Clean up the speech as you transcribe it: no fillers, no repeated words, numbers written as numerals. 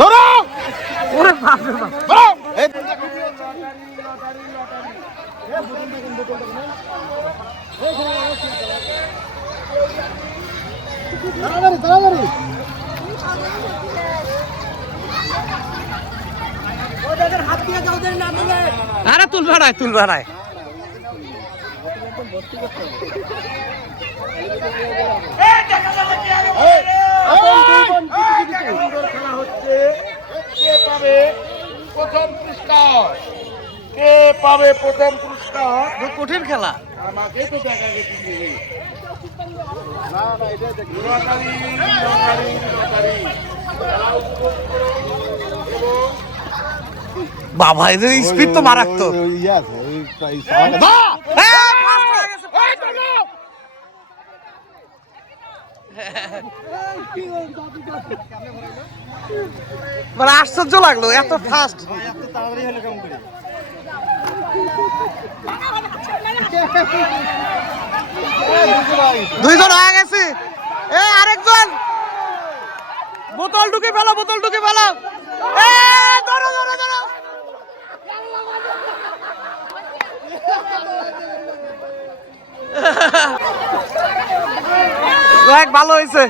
ধরো ওরে বাপ রে বাপ। ধরো এই আরে তুল ভাড়ায় তুল ভাড়ায়। খেলা হচ্ছে। কে পাবে প্রথম পুরস্কার? কে পাবে প্রথম পুরস্কার? কঠিন খেলা। আমাকে তো দেখা গেছে। না না এটা লটারি লটারি লটারি খেলা উপভোগ করো এবং বাবা এদের স্পিড তো মারাত্মক। মানে আশ্চর্য লাগলো এত ফাস্ট। দুইজন হয়ে গেছে। এ আরেকজন বোতল ঢুকে ফেলো, বোতল ঢুকে ফেলো। এ ধরো ধরো ধরো। ভালো হয়েছে।